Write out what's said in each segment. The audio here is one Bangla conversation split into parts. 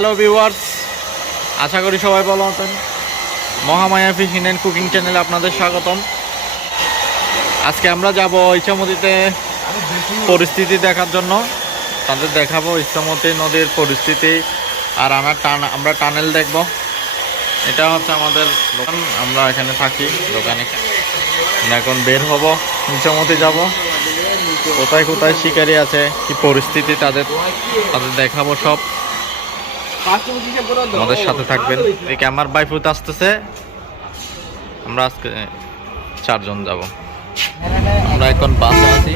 হ্যালো ভিউয়ার্স আশা করি সবাই ভালো আছেন। মহামায়া ফিশিং অ্যান্ড কুকিং চ্যানেলে আপনাদের স্বাগতম। আজকে আমরা যাব ইচ্ছামতিতে পরিস্থিতি দেখার জন্য। তাদের দেখাবো ইচ্ছামতি নদীর পরিস্থিতি। আর আমার টান আমরা টানেল দেখব। এটা হচ্ছে আমাদের দোকান। আমরা এখানে থাকি, দোকানে। এখন বের হব ইচ্ছামতি যাব। কোথায় কোথায় শিকারি আছে, কি পরিস্থিতি তাদের তাদের দেখাবো সব। আমাদের সাথে থাকবেন। এদিকে আমার বাইফুত আসতেছে। আমরা আজকে চারজন যাব। আমরা এখন বাসে আছি।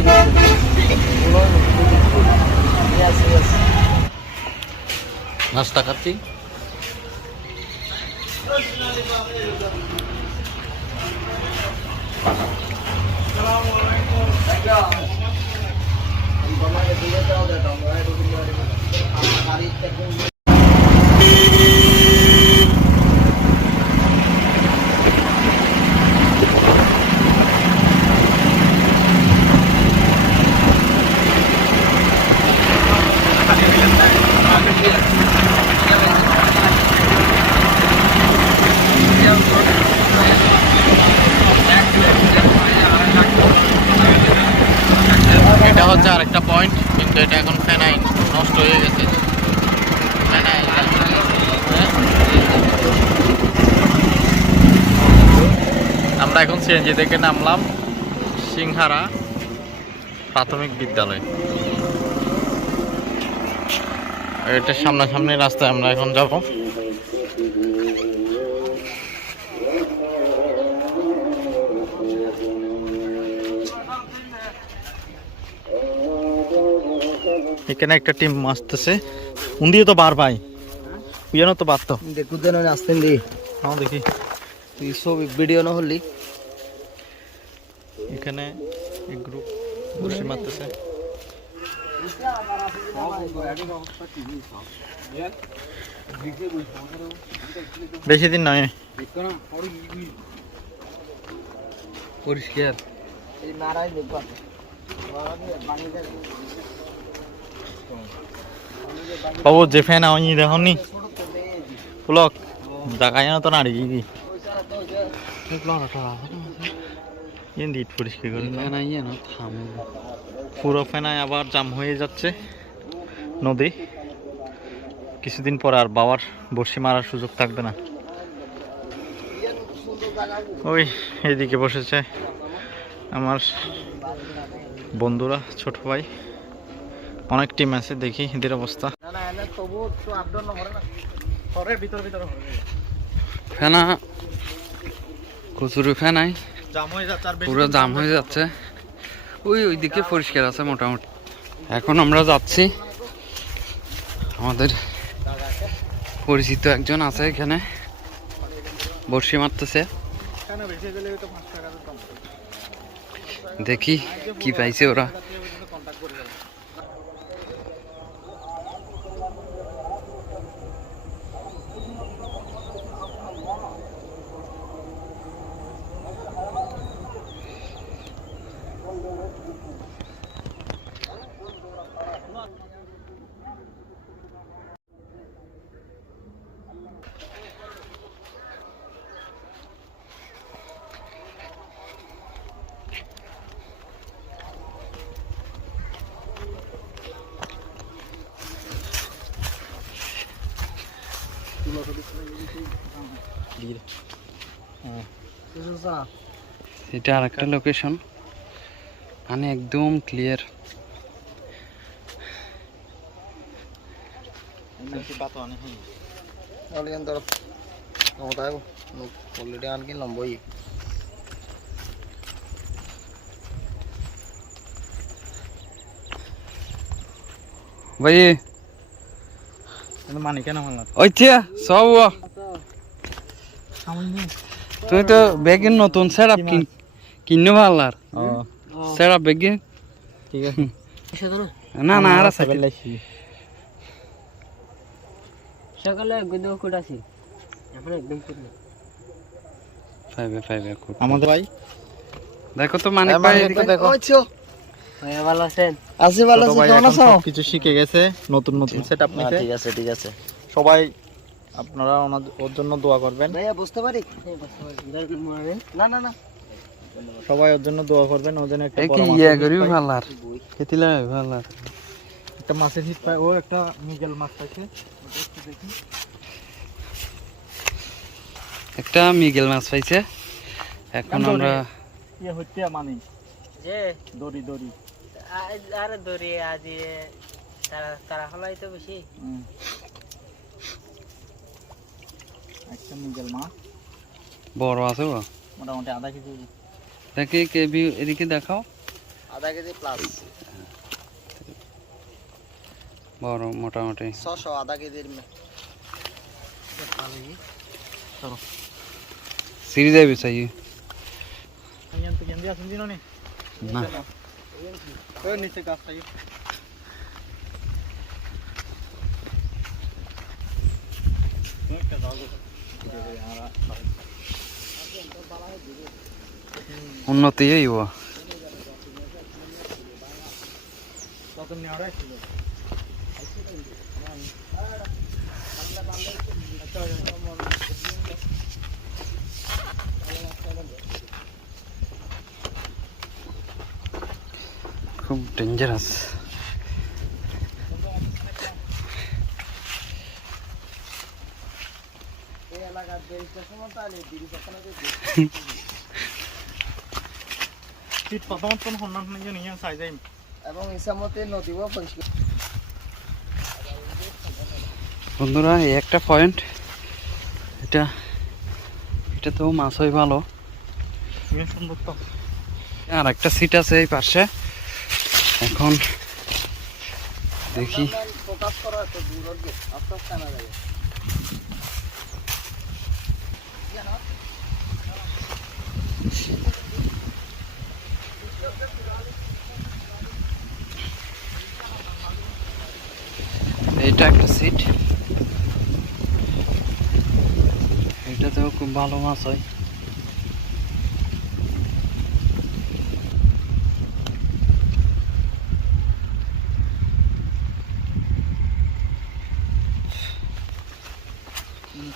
নাস্তা খাচ্ছি। এটা হচ্ছে আরেকটা পয়েন্ট কিন্তু এটা এখন ফেনাইন নষ্ট হয়ে গেছে ফেনাইল হ্যাঁ? আমরা এখন সিএনজি থেকে নামলাম সিংহারা প্রাথমিক বিদ্যালয়। এটা সামনাসামনি রাস্তায় আমরা এখন যাব। এখানে একটা টিম আসতেছে। উন্দিও তো বার ভাই। উইয়ানো তো বার তো। দেখুতে না আসতেন দি। হ্যাঁ দেখি। তুই ছবি ভিডিও না হলি। এখানে এক গ্রুপ বসে মারতেছে। বেশি দিন নয়। পরিষ্কার। বাবু, যে ফ্যান আমি দেখনি? পুলক জায়গায় তো নাড়ি কি ইয়ে পরিষ্কার করে না পুরো ফেনায় আবার জাম হয়ে যাচ্ছে নদী। কিছুদিন পর আর বাবার বড়শি মারার সুযোগ থাকবে না। ওই এদিকে বসেছে আমার বন্ধুরা ছোট ভাই। অনেক টিম আছে দেখি এদের অবস্থা। না না এনে তবু তো আপডাউন না না। পরে ভিতর ভিতর ফেনা কচুরি ফেনাই পুরো জাম হয়ে যাচ্ছে। ওই ওইদিকে পরিষ্কার আছে মোটামুটি। এখন আমরা যাচ্ছি। আমাদের পরিচিত একজন আছে এখানে। বড়শি মারতেছে। দেখি কি পাইছে ওরা। এটা আর একটা লোকেশন মানে একদম ক্লিয়ার অলরেডি আনকি লম্বই ভাই মানে কেন মারলাম ওই থিয়া সব ও। তো ব্যাগের নতুন ভালো আর। ব্যাগে ঠিক আছে। না না আর আছে। সকালে গুদো কুটাছি এখন একদম কুটনা ফাইভে ফাইভে আমাদের ভাই? দেখো তো মানে ভাই দেখো। ভাই ভালো আছেন? আছি ভালো আছি কেমন আছো? সবকিছু শিখে গেছে নতুন নতুন সেট আপ নিতে ঠিক আছে ঠিক আছে। সবাই আপনারা ওর জন্য দোয়া করবেন। ভাইয়া বুঝতে পারি? না না না। সবাই ওর জন্য দোয়া করবেন একটা বড় ইয়া হিট করি পায়। ভালার। খেতিলা ভালার। একটা মাছের হিট পায় ও একটা মিগেল মাছ পাইছে। একটা মিগেল মাছ পাইছে। এখন আমরা ইয়ে হচ্ছে মানি যে দড়ি দড়ি। আরে দড়ি আজি তারা তারা হলাই তো বেশি। একটা মিগেল মাছ বড় আছে গো। মোটামুটি আধা কেজি। দেখি কেবি এদিকে দেখাও। আধা কেজি প্লাস বড় মোটামুটি। ছশো আধা কেজির সিরি যাবি চাই। ইয়ান তো কেন্দ্রে আছেন দিন নে। না ওই নিচে গাছ চাই উন্নতি হইব কত নেওয়া ছিল খুব ডেঞ্জারাস এই এলাকার যে স্টেশন তাহলে দিদি কখনো শীত প্রথমত কোন সন্ধান নিয়ে নিয়ে চাই যাই এবং ইসামতে নদীও পরিষ্কার বন্ধুরা এই একটা পয়েন্ট এটা এটা তো মাছ হয় ভালো। সুন্দর তো। আর একটা সিট আছে এই পাশে। এখন দেখি। এইটা একটা সিট এটাতেও খুব ভালো মাছ হয়।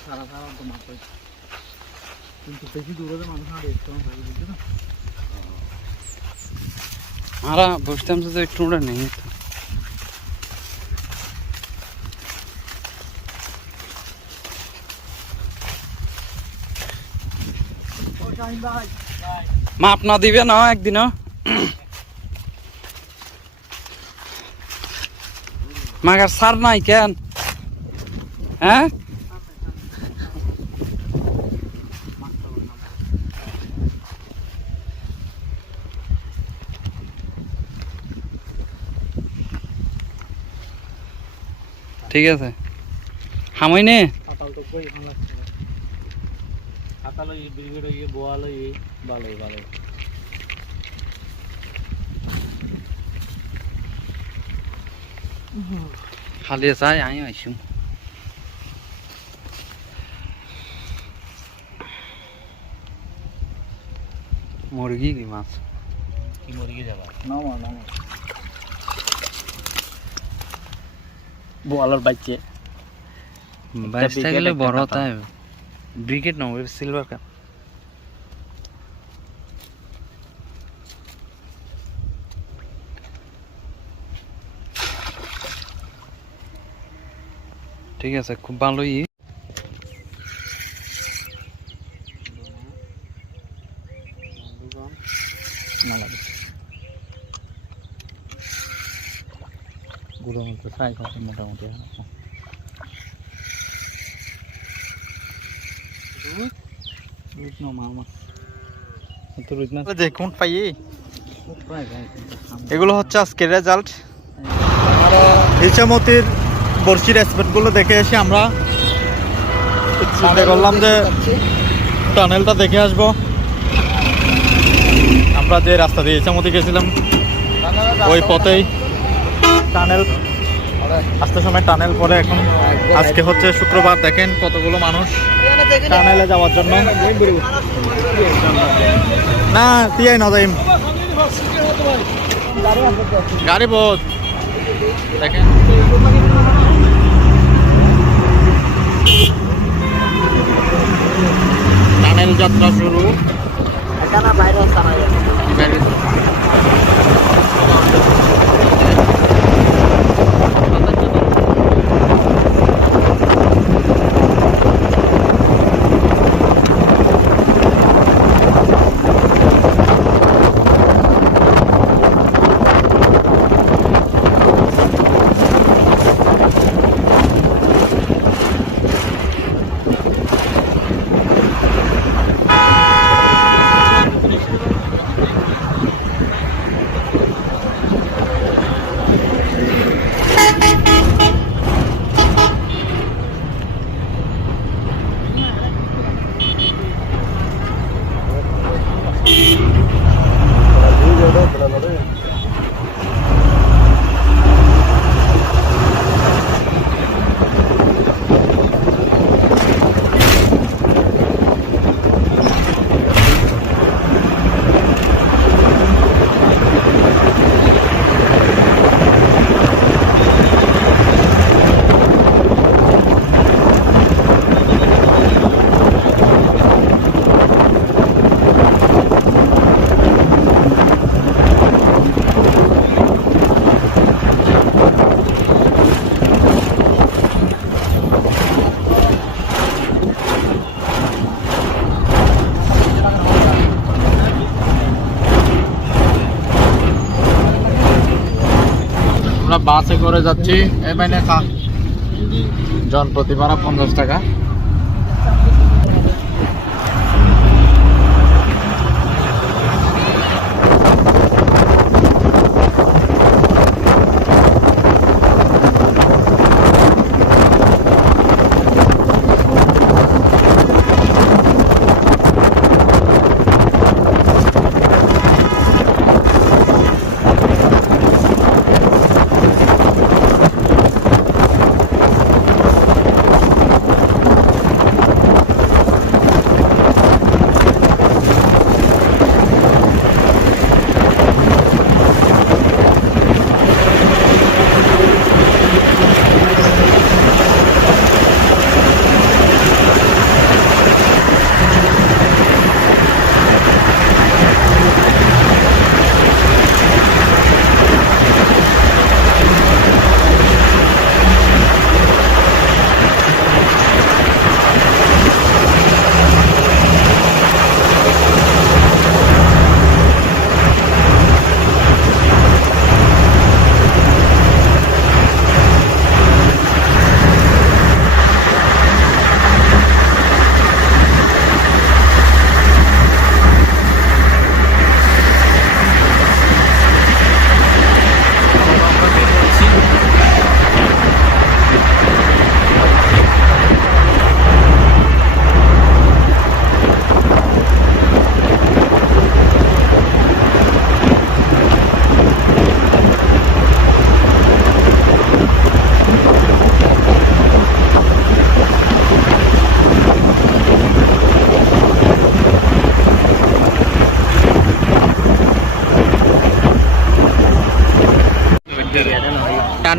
সারা সারা তো না আমরা বসতাম তো? একটু নেই। তো মাপ না দিবে না একদিনও। মাগার সার নাই কেন? হ্যাঁ? ঠিক আছে। হামাই নে। খালি চাই আমি আইসু মুরগি কি মাছ? কি মরিয়ে যাবা? নামা নামা। বোয়ালের বাচ্চে বাইচে বিকেট গেলে বড় তাই। ব্রিকেট না সিলভার কাপ ঠিক আছে খুব ভালোই। সাইজ আছে মোটামুটি দেখুন পাই এগুলো হচ্ছে আজকের রেজাল্ট ইচ্ছামতির বর্ষিরগুলো দেখে এসে আমরা। চিন্তা করলাম যে টানেলটা দেখে আসব। আমরা যে রাস্তা দিয়ে ইচ্ছামতি গেছিলাম ওই পথেই। টানেল আসতে সময় টানেল পরে এখন আজকে হচ্ছে শুক্রবার দেখেন কতগুলো মানুষ টানেলে যাওয়ার জন্য। না তিয়াই না যাইম গাড়ি বোধ। দেখেন। টানেল যাত্রা শুরু। এখানে বাইরে। আমরা বাসে করে যাচ্ছি। এই মাইনে খা। জন প্রতি ভাড়া পঞ্চাশ টাকা।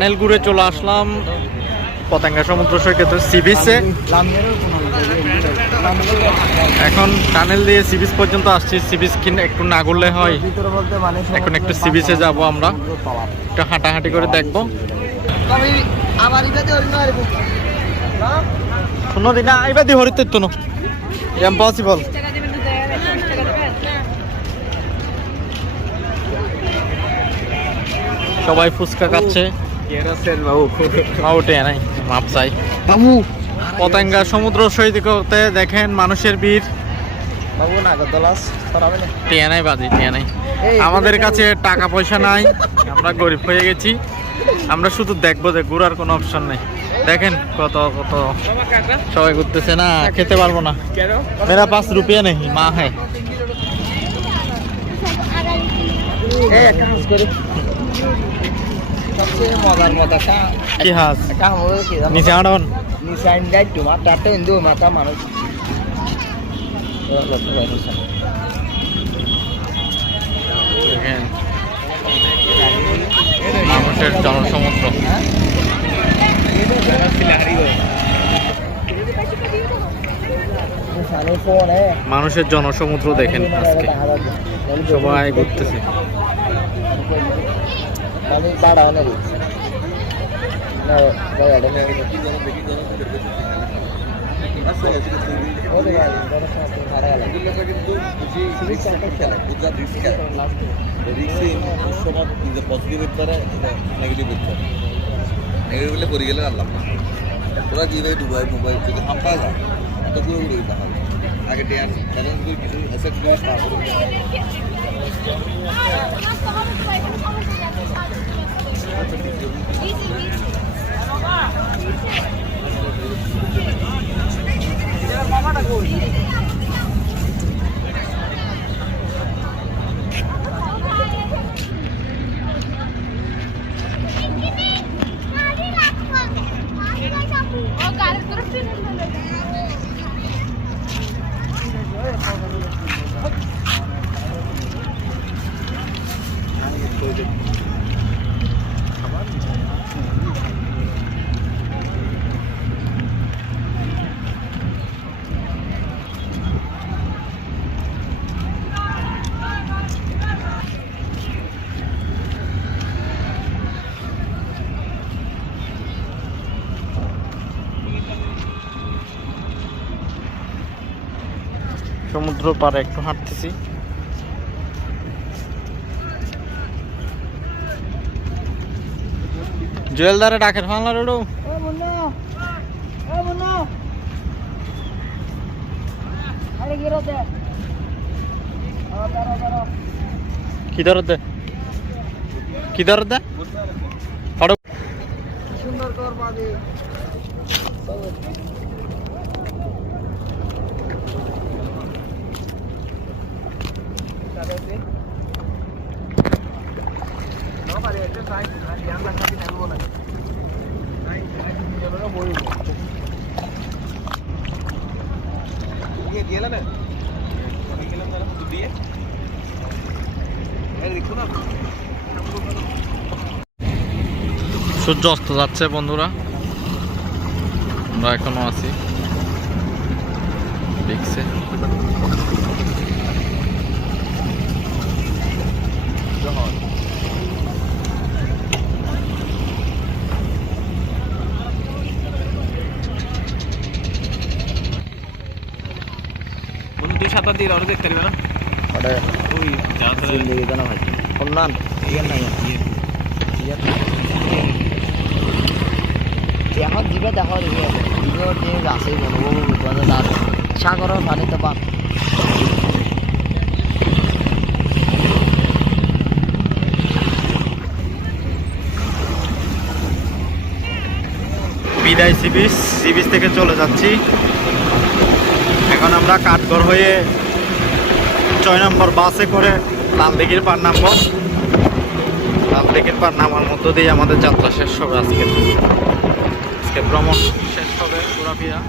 টানেল ঘুরে চলে আসলাম পতেঙ্গা সমুদ্র সৈকত সি বিচে এখন টানেল দিয়ে সি বিচ পর্যন্ত আসছি। সি বিচ কিনে একটু না ঘুরলে হয়। এখন একটু সি বিচে যাব আমরা। একটু হাঁটাহাঁটি করে দেখব। শূন্য দিনা এবার দি হরিতে তো ইম্পসিবল সবাই ফুচকা খাচ্ছে। মা উঠে নাই মাপ চাই। বাবু পতেঙ্গা সমুদ্র সৈকতে দেখেন মানুষের ভিড়। বাবু নাগরদোলাস সরাবে না টিয়া নাই বাজি টিয়া নাই। আমাদের কাছে টাকা পয়সা নাই আমরা গরিব হয়ে গেছি। আমরা শুধু দেখব যে ঘুরার কোনো অপশন নেই। দেখেন কত কত। সবাই ঘুরতেছে না খেতে পারব না। মেরা পাঁচ রুপিয়া নেই মা হ্যাঁ এই একটা করে। সবচেয়ে মজার মজা কা হাস নিচে তোমার টাটা ইন্দু মাথা মানুষ। মানুষের জনসমুদ্র। মানুষের জনসমুদ্র দেখেন আজকে। সবাই ঘুরতেছে। पानी बाढ़ आने दी भाई अड़े में পজিটিভ ইচ্ছা নেগেটিভ ইচ্ছা নেগেটিভ হলে করে গেলে আনলাম না ওরা যেভাবে দুবাই মুম্বাই যদি হাম্পা যায় তো পুরো উড়ে দিতে হবে আগে ড্যান্স ব্যালেন্স করে কিছু অ্যাসেট করে তারপরে Oh, সমুদ্র পাড়ে একটু হাঁটতেছি। জুয়েলদারে ডাকের ফানলা রোডু? কি দে? কি হঠাৎ সুন্দর কর সূর্য অস্ত যাচ্ছে বন্ধুরা। আমরা এখনও আছি। দেখছে। বন্ধু তুই সাঁতার আরও দেখতে পারবে না? ওটা ওই যা ধরে জিন্দগি ভাই। কল্যাণ ইয়ে নাই এখন দিবে দেখো, দিবে। দিবে তার সাগরের পানিতে বা বিদায় সি বিচ সি বিচ থেকে চলে যাচ্ছি। এখন আমরা কাঠগড় হয়ে ছয় নম্বর বাসে করে লালদিঘির পার নামবো। লালদিঘির পার নামার মধ্য দিয়ে আমাদের যাত্রা শেষ হবে আজকে। আজকে ভ্রমণ শেষ হবে ঘোরাফেরা।